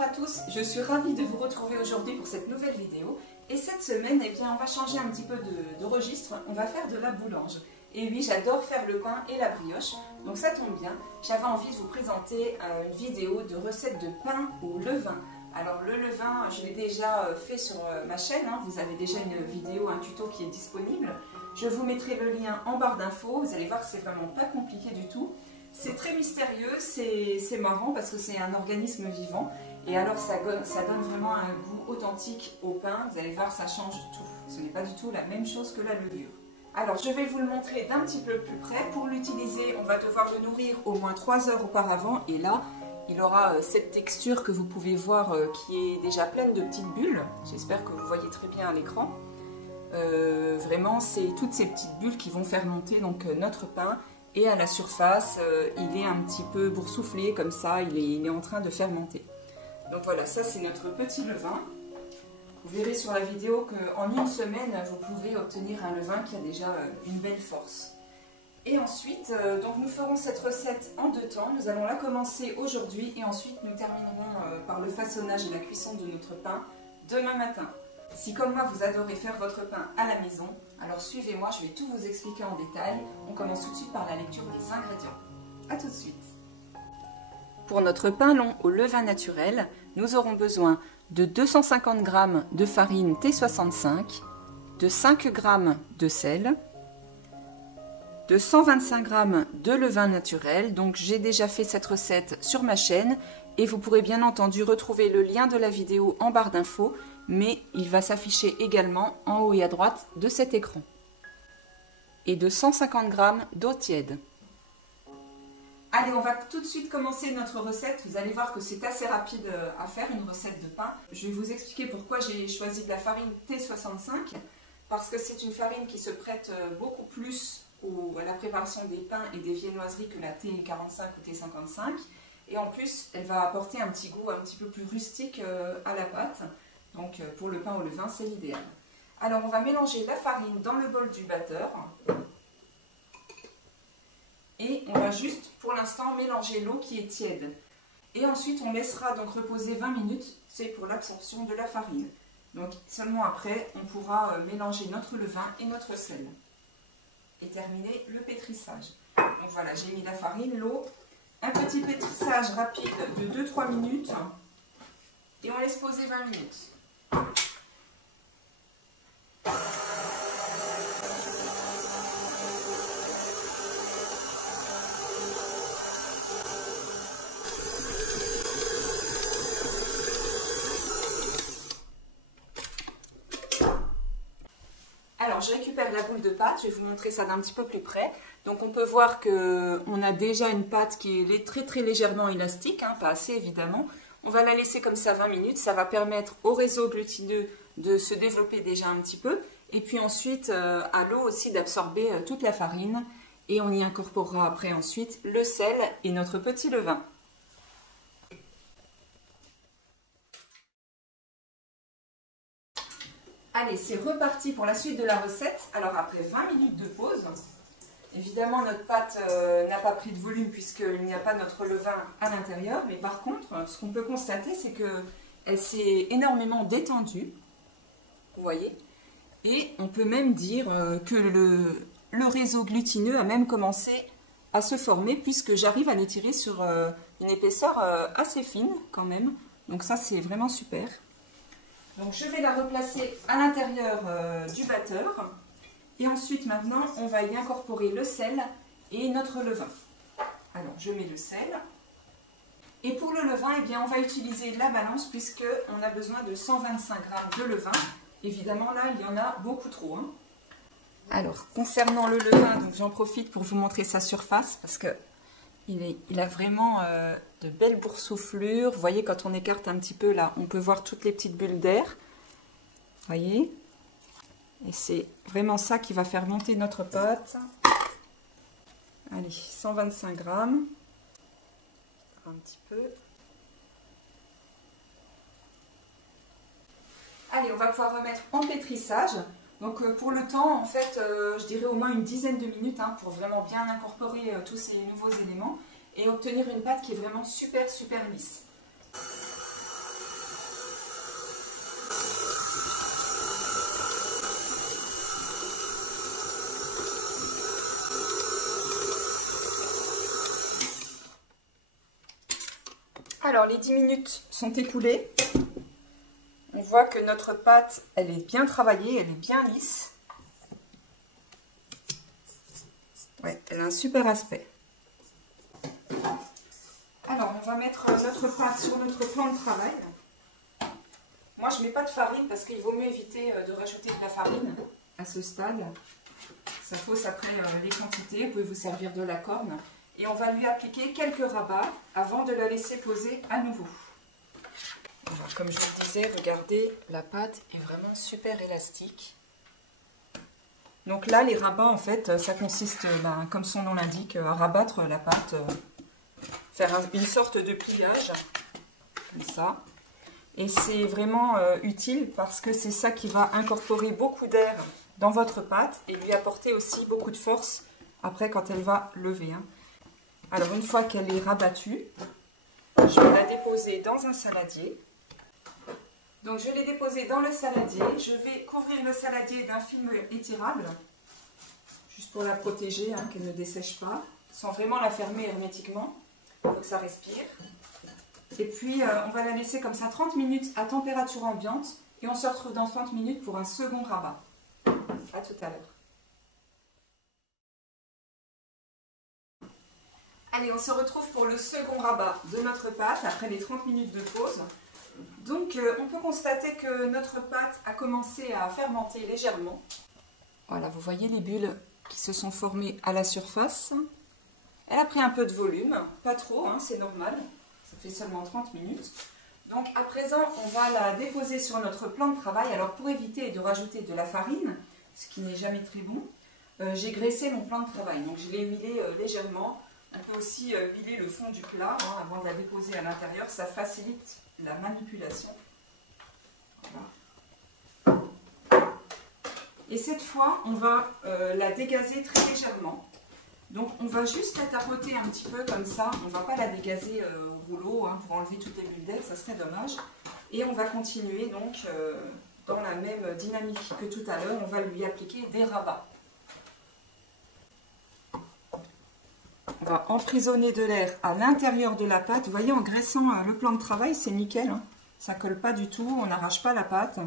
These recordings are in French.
Bonjour à tous, je suis ravie de vous retrouver aujourd'hui pour cette nouvelle vidéo. Et cette semaine, eh bien, on va changer un petit peu de registre, on va faire de la boulange. Et oui, j'adore faire le pain et la brioche, donc ça tombe bien. J'avais envie de vous présenter une vidéo de recette de pain au levain. Alors le levain, je l'ai déjà fait sur ma chaîne, hein. Vous avez déjà une vidéo, un tuto qui est disponible. Je vous mettrai le lien en barre d'infos, vous allez voir que c'est vraiment pas compliqué du tout. C'est très mystérieux, c'est marrant parce que c'est un organisme vivant et alors ça donne vraiment un goût authentique au pain. Vous allez voir, ça change tout. Ce n'est pas du tout la même chose que la levure. Alors je vais vous le montrer d'un petit peu plus près. Pour l'utiliser, on va devoir le nourrir au moins 3 heures auparavant et là, il aura cette texture que vous pouvez voir qui est déjà pleine de petites bulles. J'espère que vous voyez très bien à l'écran. Vraiment, c'est toutes ces petites bulles qui vont faire monter donc, notre pain. Et à la surface, il est un petit peu boursouflé, comme ça, il est en train de fermenter. Donc voilà, ça c'est notre petit levain. Vous verrez sur la vidéo qu'en une semaine, vous pouvez obtenir un levain qui a déjà une belle force. Et ensuite, donc nous ferons cette recette en 2 temps. Nous allons la commencer aujourd'hui et ensuite nous terminerons par le façonnage et la cuisson de notre pain demain matin. Si comme moi vous adorez faire votre pain à la maison, alors suivez-moi, je vais tout vous expliquer en détail. On commence tout de suite par la lecture des ingrédients. A tout de suite. Pour notre pain long au levain naturel, nous aurons besoin de 250 g de farine T65, de 5 g de sel, de 125 g de levain naturel. Donc j'ai déjà fait cette recette sur ma chaîne et vous pourrez bien entendu retrouver le lien de la vidéo en barre d'infos, mais il va s'afficher également en haut et à droite de cet écran. Et de 150 g d'eau tiède. Allez, on va tout de suite commencer notre recette. Vous allez voir que c'est assez rapide à faire, une recette de pain. Je vais vous expliquer pourquoi j'ai choisi de la farine T65. Parce que c'est une farine qui se prête beaucoup plus à la préparation des pains et des viennoiseries que la T45 ou T55. Et en plus, elle va apporter un petit goût un petit peu plus rustique à la pâte. Donc pour le pain au levain, c'est l'idéal. Alors on va mélanger la farine dans le bol du batteur. Et on va juste pour l'instant mélanger l'eau qui est tiède. Et ensuite on laissera donc reposer 20 minutes, c'est pour l'absorption de la farine. Donc seulement après on pourra mélanger notre levain et notre sel. Et terminer le pétrissage. Donc voilà, j'ai mis la farine, l'eau, un petit pétrissage rapide de 2-3 minutes. Et on laisse poser 20 minutes. Alors je récupère la boule de pâte, je vais vous montrer ça d'un petit peu plus près. Donc on peut voir qu'on a déjà une pâte qui est très légèrement élastique, hein, pas assez évidemment. On va la laisser comme ça 20 minutes, ça va permettre au réseau glutineux de se développer déjà un petit peu. Et puis ensuite à l'eau aussi d'absorber toute la farine. Et on y incorporera après ensuite le sel et notre petit levain. Allez, c'est reparti pour la suite de la recette. Alors après 20 minutes de pause, évidemment notre pâte n'a pas pris de volume puisqu'il n'y a pas notre levain à l'intérieur. Mais par contre, ce qu'on peut constater, c'est qu'elle s'est énormément détendue. Vous voyez? Et on peut même dire que le réseau glutineux a même commencé à se former puisque j'arrive à l'étirer sur une épaisseur assez fine quand même. Donc ça, c'est vraiment super. Donc je vais la replacer à l'intérieur du batteur. Et ensuite maintenant on va y incorporer le sel et notre levain. Alors je mets le sel. Et pour le levain, eh bien, on va utiliser la balance puisqu'on a besoin de 125 g de levain. Évidemment là il y en a beaucoup trop. Hein. Alors concernant le levain, donc j'en profite pour vous montrer sa surface parce que il a vraiment de belles boursouflures. Vous voyez, quand on écarte un petit peu là, on peut voir toutes les petites bulles d'air. Vous voyez? Et c'est vraiment ça qui va faire monter notre pâte. Allez, 125 g. Un petit peu. Allez, on va pouvoir remettre en pétrissage. Donc pour le temps, en fait, je dirais au moins une dizaine de minutes hein, pour vraiment bien incorporer tous ces nouveaux éléments et obtenir une pâte qui est vraiment super lisse. Alors les 10 minutes sont écoulées. On voit que notre pâte, elle est bien travaillée, elle est bien lisse. Ouais, elle a un super aspect. Alors, on va mettre notre pâte sur notre plan de travail. Moi, je ne mets pas de farine parce qu'il vaut mieux éviter de rajouter de la farine à ce stade. Ça fausse après les quantités. Vous pouvez vous servir de la corne. Et on va lui appliquer quelques rabats avant de la laisser poser à nouveau. Alors, comme je vous le disais, regardez, la pâte est vraiment super élastique. Donc là, les rabats, en fait, ça consiste, comme son nom l'indique, à rabattre la pâte, faire une sorte de pliage, comme ça. Et c'est vraiment utile parce que c'est ça qui va incorporer beaucoup d'air dans votre pâte et lui apporter aussi beaucoup de force après quand elle va lever. Alors, une fois qu'elle est rabattue, je vais la déposer dans un saladier. Donc je l'ai déposé dans le saladier, je vais couvrir le saladier d'un film étirable, juste pour la protéger, qu'elle ne dessèche pas, sans vraiment la fermer hermétiquement, il faut que ça respire. Et puis on va la laisser comme ça 30 minutes à température ambiante, et on se retrouve dans 30 minutes pour un second rabat. À tout à l'heure. Allez, on se retrouve pour le second rabat de notre pâte, après les 30 minutes de pause. Donc on peut constater que notre pâte a commencé à fermenter légèrement. Voilà, vous voyez les bulles qui se sont formées à la surface. Elle a pris un peu de volume, pas trop, c'est normal. Ça fait seulement 30 minutes. Donc à présent, on va la déposer sur notre plan de travail. Alors pour éviter de rajouter de la farine, ce qui n'est jamais très bon, j'ai graissé mon plan de travail. Donc je l'ai huilé légèrement. On peut aussi huiler le fond du plat avant de la déposer à l'intérieur. Ça facilite la manipulation. Voilà. Et cette fois, on va la dégazer très légèrement. Donc on va juste la tapoter un petit peu comme ça. On ne va pas la dégazer au rouleau pour enlever toutes les bulles d'air, ça serait dommage. Et on va continuer donc dans la même dynamique que tout à l'heure. On va lui appliquer des rabats. On va emprisonner de l'air à l'intérieur de la pâte. Vous voyez, en graissant le plan de travail, c'est nickel. Ça ne colle pas du tout, on n'arrache pas la pâte.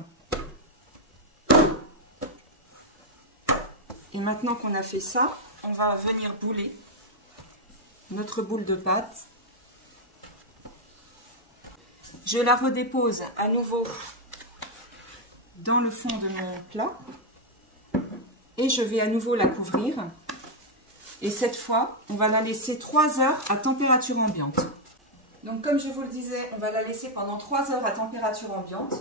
Et maintenant qu'on a fait ça, on va venir bouler notre boule de pâte. Je la redépose à nouveau dans le fond de mon plat. Et je vais à nouveau la couvrir. Et cette fois, on va la laisser 3 heures à température ambiante. Donc comme je vous le disais, on va la laisser pendant 3 heures à température ambiante.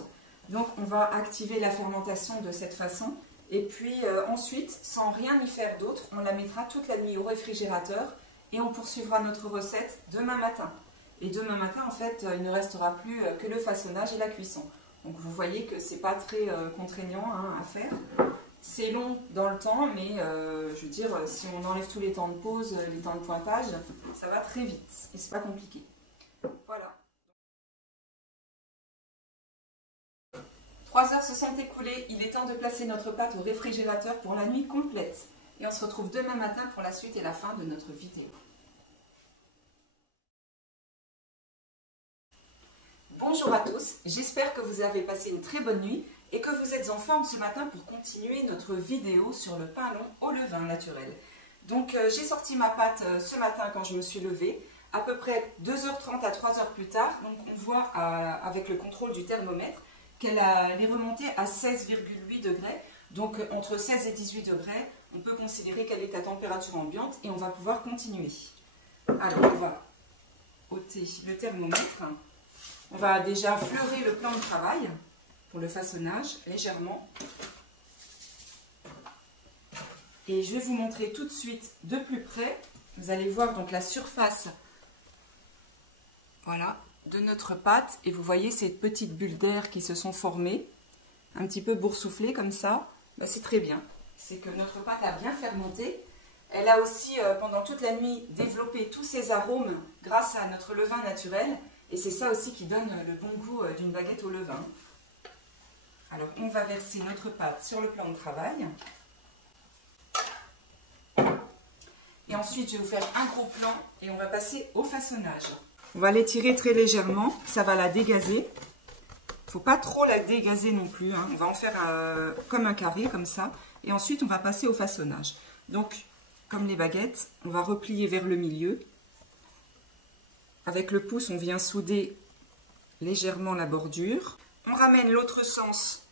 Donc on va activer la fermentation de cette façon. Et puis ensuite, sans rien y faire d'autre, on la mettra toute la nuit au réfrigérateur. Et on poursuivra notre recette demain matin. Et demain matin, en fait, il ne restera plus que le façonnage et la cuisson. Donc vous voyez que ce n'est pas très contraignant à faire. C'est long dans le temps, mais je veux dire, si on enlève tous les temps de pause, les temps de pointage, ça va très vite et c'est pas compliqué. Voilà. 3 heures se sont écoulées, il est temps de placer notre pâte au réfrigérateur pour la nuit complète. Et on se retrouve demain matin pour la suite et la fin de notre vidéo. Bonjour à tous, j'espère que vous avez passé une très bonne nuit et que vous êtes en forme ce matin pour continuer notre vidéo sur le pain long au levain naturel. Donc j'ai sorti ma pâte ce matin quand je me suis levée, à peu près 2h30 à 3h plus tard. Donc on voit avec le contrôle du thermomètre qu'elle est remontée à 16,8 degrés. Donc entre 16 et 18 degrés, on peut considérer qu'elle est à température ambiante et on va pouvoir continuer. Alors on va ôter le thermomètre. On va déjà fleurer le plan de travail pour le façonnage, légèrement. Et je vais vous montrer tout de suite de plus près. Vous allez voir donc la surface, voilà, de notre pâte. Et vous voyez ces petites bulles d'air qui se sont formées, un petit peu boursouflées comme ça. Ben, c'est très bien. C'est que notre pâte a bien fermenté. Elle a aussi, pendant toute la nuit, développé tous ses arômes grâce à notre levain naturel. Et c'est ça aussi qui donne le bon goût d'une baguette au levain. Alors, on va verser notre pâte sur le plan de travail. Et ensuite, je vais vous faire un gros plan et on va passer au façonnage. On va l'étirer très légèrement, ça va la dégazer. Il ne faut pas trop la dégazer non plus, hein. On va en faire comme un carré, comme ça. Et ensuite, on va passer au façonnage. Donc, comme les baguettes, on va replier vers le milieu. Avec le pouce, on vient souder légèrement la bordure. On ramène l'autre sens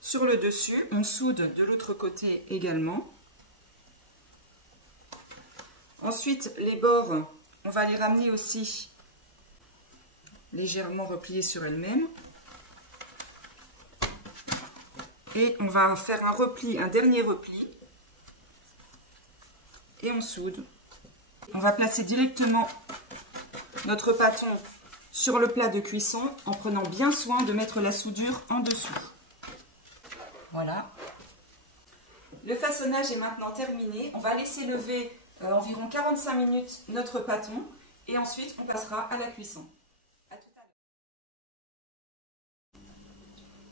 sur le dessus. On soude de l'autre côté également. Ensuite, les bords, on va les ramener aussi légèrement repliés sur elles-mêmes. Et on va faire un repli, un dernier repli. Et on soude. On va placer directement notre pâton sur le plat de cuisson en prenant bien soin de mettre la soudure en dessous. Voilà. Le façonnage est maintenant terminé. On va laisser lever environ 45 minutes notre pâton et ensuite on passera à la cuisson. À tout à l'heure.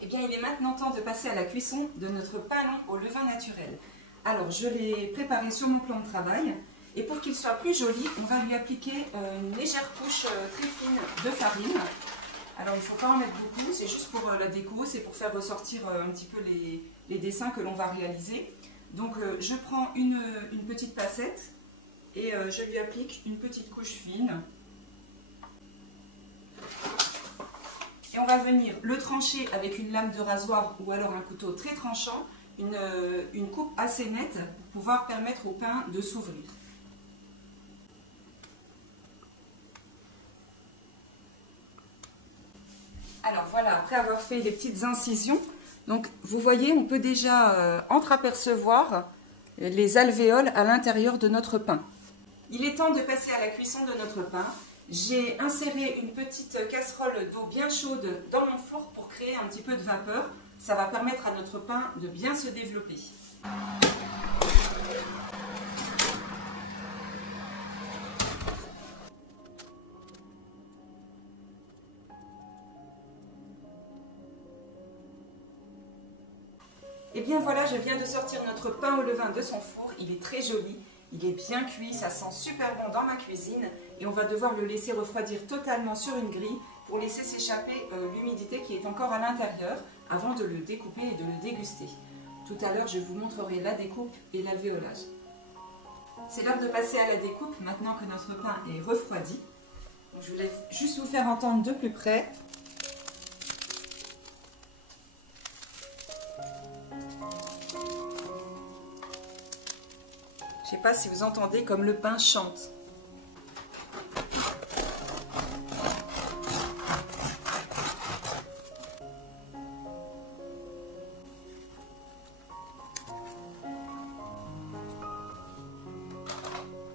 Eh bien, il est maintenant temps de passer à la cuisson de notre pain long au levain naturel. Alors, je l'ai préparé sur mon plan de travail. Et pour qu'il soit plus joli, on va lui appliquer une légère couche très fine de farine. Alors il ne faut pas en mettre beaucoup, c'est juste pour la déco, c'est pour faire ressortir un petit peu les dessins que l'on va réaliser. Donc je prends une petite passette et je lui applique une petite couche fine. Et on va venir le trancher avec une lame de rasoir ou alors un couteau très tranchant, une coupe assez nette pour pouvoir permettre au pain de s'ouvrir. Alors voilà, après avoir fait les petites incisions, donc vous voyez, on peut déjà entreapercevoir les alvéoles à l'intérieur de notre pain. Il est temps de passer à la cuisson de notre pain. J'ai inséré une petite casserole d'eau bien chaude dans mon four pour créer un petit peu de vapeur. Ça va permettre à notre pain de bien se développer. Et bien voilà, je viens de sortir notre pain au levain de son four. Il est très joli, il est bien cuit, ça sent super bon dans ma cuisine. Et on va devoir le laisser refroidir totalement sur une grille pour laisser s'échapper l'humidité qui est encore à l'intérieur avant de le découper et de le déguster. Tout à l'heure, je vous montrerai la découpe et l'alvéolage. C'est l'heure de passer à la découpe maintenant que notre pain est refroidi. Donc, je voulais juste vous faire entendre de plus près. Je ne sais pas si vous entendez comme le pain chante.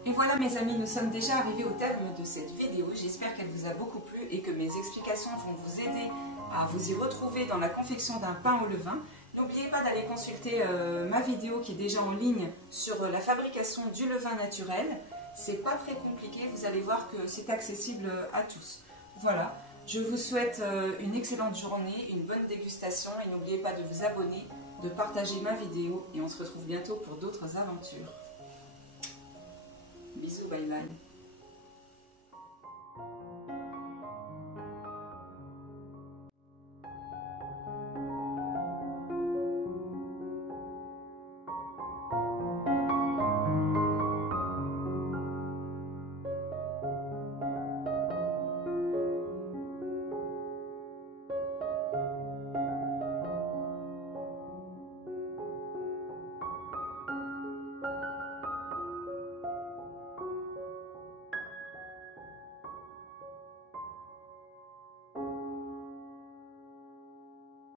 Et voilà mes amis, nous sommes déjà arrivés au terme de cette vidéo. J'espère qu'elle vous a beaucoup plu et que mes explications vont vous aider à vous y retrouver dans la confection d'un pain au levain. N'oubliez pas d'aller consulter ma vidéo qui est déjà en ligne sur la fabrication du levain naturel. C'est pas très compliqué, vous allez voir que c'est accessible à tous. Voilà, je vous souhaite une excellente journée, une bonne dégustation et n'oubliez pas de vous abonner, de partager ma vidéo et on se retrouve bientôt pour d'autres aventures. Bisous, bye bye.